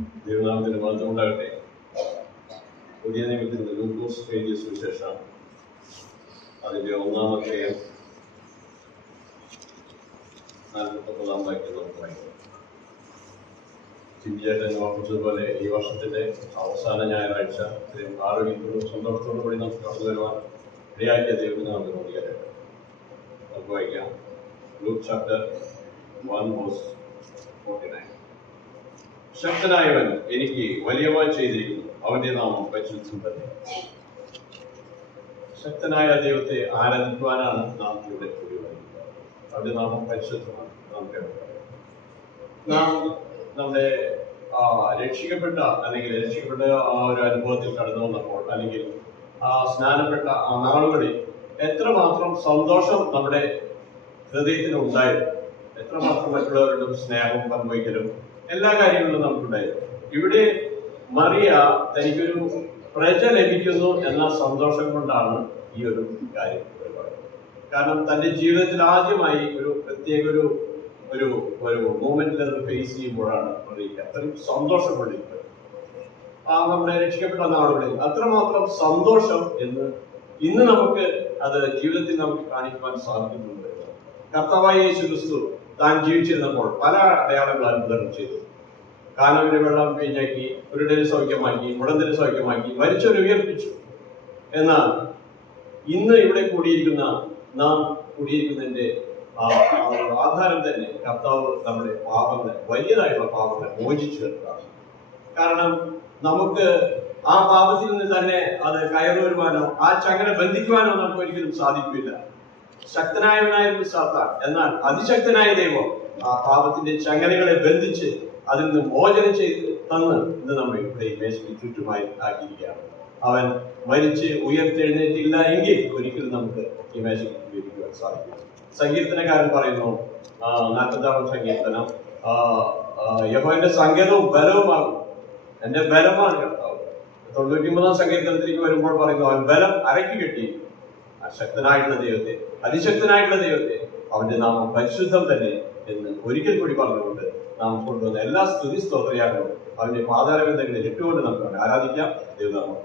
ദൈവനാമത്തിന് മഹത്വം ഉണ്ടാകട്ടെ. പുതിയ നിയമത്തിൽ ലൂക്കോസ് എഴുതിയ സുവിശേഷം അതിന്റെ 1-ാം അധ്യായം 49-ാം വാക്യം നമുക്ക് വായിക്കാം. ചിഞ്ചേട്ടൻ ഓർപ്പിച്ചതുപോലെ ഈ വർഷത്തിന്റെ അവസാന ഞായറാഴ്ച ആരോഗ്യത്തോടും സന്തോഷത്തോടു കൂടി നമുക്ക് കടന്നു വരുവാൻ ഇടയാക്കിയ ദൈവത്തിന് നമുക്ക് നോക്കിയാലേ നമുക്ക് വായിക്കാം. Luke chapter 1:49. ശക്തനായവൻ എനിക്ക് വലിയവ ചെയ്തിരിക്കുന്നു, അവന്റെ നാമം പരിശുദ്ധം തന്നെ. ശക്തനായ ദൈവത്തെ ആരാധിക്കുവാനാണ് നാം ഇവിടെ കൂടി വരുന്നത്. അവന്റെ നാമം പരിശുദ്ധമാണ്. നാം നമ്മുടെ രക്ഷിക്കപ്പെട്ട ആ ഒരു അനുഭവത്തിൽ കടന്നു വന്നപ്പോൾ, അല്ലെങ്കിൽ സ്നാനപ്പെട്ട ആ നാളുകളിൽ എത്രമാത്രം സന്തോഷം നമ്മുടെ ഹൃദയത്തിന് ഉണ്ടായിരുന്നു, എത്രമാത്രം മറ്റുള്ളവരുടെ സ്നേഹവും പങ്കുവയ്ക്കലും എല്ലാ കാര്യങ്ങളിലും നമുക്കുണ്ടായിരുന്നു. ഇവിടെ മറിയ തനിക്കൊരു പ്രജ ലഭിക്കുന്നു എന്ന സന്തോഷം കൊണ്ടാണ് ഈ ഒരു കാര്യം പറയുന്നത്. കാരണം തന്റെ ജീവിതത്തിൽ ആദ്യമായി ഒരു പ്രത്യേക ഒരു മൂമെന്റിൽ അത് ഫേസ് ചെയ്യുമ്പോഴാണ് മറിയയ്ക്ക് അത്രയും സന്തോഷം കൊണ്ടിരിക്കുന്നത്. നമ്മുടെ രക്ഷിക്കപ്പെട്ട നാളുകളിൽ അത്രമാത്രം സന്തോഷം എന്ന് ഇന്ന് നമുക്ക് അത് ജീവിതത്തിൽ നമുക്ക് കാണിക്കുവാൻ സാധിക്കുന്നുണ്ട്. കർത്താവായ യേശു ക്രിസ്തു താൻ ജീവിച്ചിരുന്നപ്പോൾ പല അടയാളങ്ങൾ അത്ഭുതങ്ങൾ ചെയ്തു. കാനാവിലെ വെള്ളം പിഴിഞ്ഞാക്കി, കുരുടനെ സൗഖ്യമാക്കി, മുടന്തനെ സൗഖ്യമാക്കി, മരിച്ചവരെ ഉയർപ്പിച്ചു. എന്നാൽ ഇന്ന് ഇവിടെ നാം കൂടിയിരിക്കുന്നതിന്റെ ആധാരം തന്നെ കർത്താവ് നമ്മുടെ പാപങ്ങൾ, വലിയതായിട്ടുള്ള പാപങ്ങൾ മോചിച്ചു വരുന്നതാണ്. കാരണം നമുക്ക് ആ പാപത്തിൽ നിന്ന് തന്നെ അത് കയറി വരുവാനോ ആ ചങ്ങല ബന്ധിക്കുവാനോ നമുക്ക് ഒരിക്കലും സാധിക്കില്ല. ശക്തനായവനായിരുന്നു സാത്താൻ. എന്നാൽ അതിശക്തനായ ദൈവം ആ പാപത്തിന്റെ ചങ്ങലകളെ ബന്ധിച്ച് അതിൽ നിന്ന് മോചനം ചെയ്ത് തന്ന് ഇന്ന് നമ്മൾ ഇവിടെ ഈ മേശയ്ക്ക് ചുറ്റുമായി ആക്കിയിരിക്കുകയാണ്. അവൻ മരിച്ച് ഉയർത്തെഴുന്നേറ്റില്ല എങ്കിൽ ഒരിക്കലും നമുക്ക് ഈ മേശയ്ക്ക് ഉപയോഗിക്കുവാൻ സാധിക്കും. സങ്കീർത്തനക്കാരൻ പറയുന്നു, 40-ാം സങ്കീർത്തനം, യഹോവയുടെ സങ്കേതവും ബലവുമാകും, എന്റെ ബലമാണ് കർത്താവ്. 93-ാം സങ്കീർത്തനത്തിലേക്ക് വരുമ്പോൾ പറയുന്നു, അവൻ ബലം അരക്കി കെട്ടി. ശക്തനായിട്ടുള്ള ദൈവത്തെ, അതിശക്തനായിട്ടുള്ള ദൈവത്തെ, അവന്റെ നാമം പരിശുദ്ധം തന്നെ എന്ന് ഒരിക്കൽ കൂടി പറഞ്ഞുകൊണ്ട് നാം കൊണ്ടുവന്ന എല്ലാ സ്തുതി സ്തോത്രയാകളും അവന്റെ പാതാരബന്ധങ്ങളിൽ ഇട്ടുകൊണ്ട് നമുക്ക് ആരാധിക്കാം. ദൈവനാമം